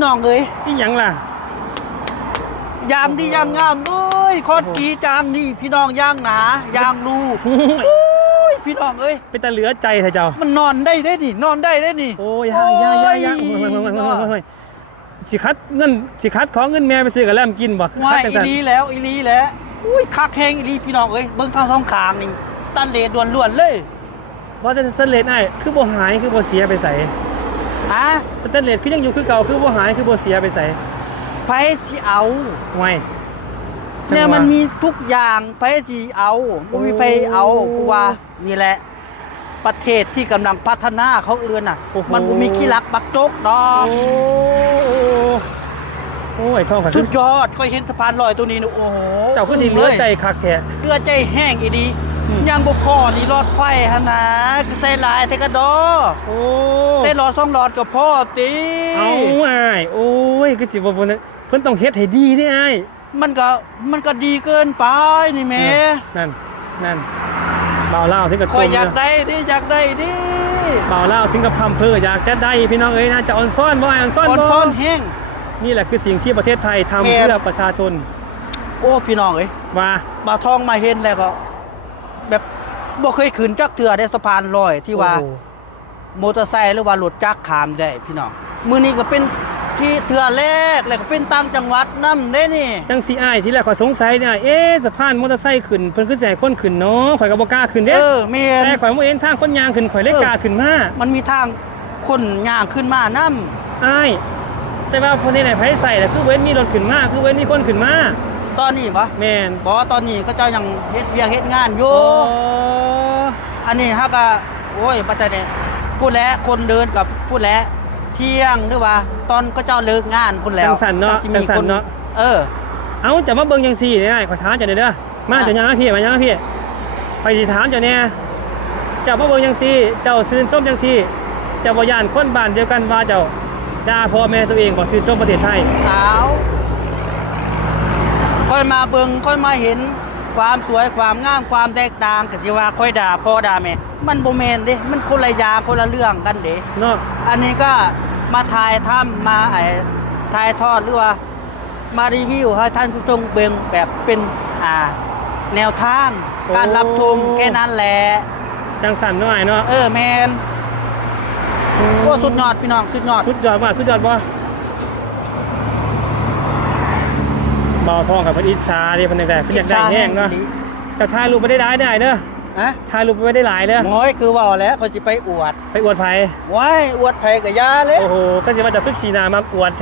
พี่น้องเอ้ยนี่หยังล่ะ ยางดียางงามเอ้ยคอดกีจางนี่ พี่น้องยางหนายางรูอุ้ยพี่น้องเอ้ยเป็นตาเหลือใจเถอะเจ้า มันนอนได้ได้นี่นอนได้ได้นี่โอ้ยย่าย่าย่าย่าโอ้ยโอ้ยโอ้ยโอ้ยโอ้ยโอ้ยสิคัดเงินสิคัดขอเงินแม่ไปซื้อกับแลมกินบ่ว่าคัดอีจังซั่น ลีแล้วอีลีแล้วอุ้ยคักแหงอีลีพี่น้องเอ้ยเบิ่งทางสองขางนี่ตันเลดล้วนๆเลย ว่าแต่สแตนเลสไอ้ายคือบ่หายคือบ่เสียไปใส่ ฮะสแตนเลสคือยังอยู่คือเก่าคือบ่หายคือบ่เสียไปใส่ไผสิเอาห่วยเนี่ยมันมีทุกอย่างไผสิเอาบ่มีไผเอากูว่านี่แหละ ประเทศที่กำลังพัฒนาเขาเอื้อนน่ะมันบ่มีขี้รักบักจกดอโอ้กโอ้ยท้องกันสุดยอดค่อยเห็นสะพานลอยตัวนี้นี่โอ้โหเจ้าคือสิเหลือใจคักแท้เลือใจแห้งอีดีอืม ยังบ่พอนี่รอดไฟหั่นนะคือใส่หลายเทกะดอโอ้ใส่หลอดสองหลอดก็พอติเอาอ้ายโอ้ยคือสิบ่บ่นะเพิ่นต้องเฮ็ดให้ดีเด้อ้ายมันก็มันก็ดีเกินไปนี่แหม่นั่นนั่นเบาเล่าถึงกับคอยมอยากเด้ได้ดิอยากได้ดิเบาเล่าถึงกับพำเพออยากจะได้พี่น้องเอ้ยนะจะออนซ่อนบ่ไอ้ออนซ่อนอ่อนบ่ซ้อนแห้งนี่แหละคือสิ่งที่ประเทศไทยทำแม่นเพื่อประชาชน โอ้พี่น้องเอ้ยว่าบ่าวทองมาเห็นแล้วก็ แบบบ่เคยขึ้นจักเทื่อได้สะพานลอยที่ว่าโอ้มอเตอร์ไซค์หรือว่ารถจักรขามได้พี่น้องมื้อนี้ก็เป็นที่เทื่อแรกแล้วก็เป็นต่างจังหวัดนํเด้นี่ จังสีอ้ายที่แรกข่อยสงสัยเนี่ยเอ๊ะสะพานมอเตอร์ไซค์ขึ้นเพิ่นคือสิให้คนขึ้นเนาะข่อยก็บ่กล้าขึ้นเด้เออแม่น แต่ข่อยบ่เห็นทางคนยางขึ้นข่อยเลยเออ กล้าขึ้นมามันมีทางคนย่างขึ้นมานํอ้ายแต่ว่าคนที่ไหนไผใส่น่ะคือเว้นมีรถขึ้นมาคือเว้นมีคนขึ้นมา ตอนนี้วะแม่นบอกว่าตอนนี้เขาเจ้ายังเฮ็ดเวียกเฮ็ดงานอยู่ โอ้อันนี้ฮะก็โอ้ยปัจจัยเนี่ยพูดแล้วคนเดินกับพูดแล้วเที่ยงหรือว่า ตอนเขาเจ้าเลิกงานพูดแล้วจังสันเนาะสิจัมีงสัคนนเนาะ เออ เอาจะมาเบิ่งจังซี่ได้ขอถามเจ้าหน่อยเด้อมาอะเจะยังพี่มายังพี่ไปสิถามเจ้าแน่เจ้ามาเบิ่งจังซี่ เจ้าชื่นชมจังซี่ เจ้าบ่ย่านคนบ้านเดียวกันว่าเจ้าด่าพ่อแม่ตัวเองบ่ชื่นชมประเทศไทย สาว ค่อยมาเบิงค่อยมาเห็นความสวยความงามความแตกต่างก็สิว่าค่อยด่าพ่อด่าแม่มันบ่แม่นเด้มันคนละอย่างคนละเรื่องกันเด้เนาะอันนี้ก็มาถ่ายทำมาไอ้ถ่ายทอดหรือว่ามารีวิวให้ท่านผู้ชมเบิงแบบเป็นอ่าแนวทางการรับชมแค่นั้นแหละจังสันเนาะอ้ายเนาะเออแมนโอ้สุดยอดพี่น้องสุดยอดสุดยอดมากสุดยอดบ่ บาทองกับเพิ่นอิจฉาเด้เพิ่นอยากได้เพิ่นอยากได้แห้งเนาะเจ้าถ่ายรูปบ่ได้หลายได้เด้อฮะถ่ายรูปบ่ได้หลายเด้อหมอยคือว่าแล้วเขาสิไปอวด ไปอวดไผว้ายอวดไผกับยาเลย โอ้โหก็สิว่าจะพึกสีหน้ามาอวดแท้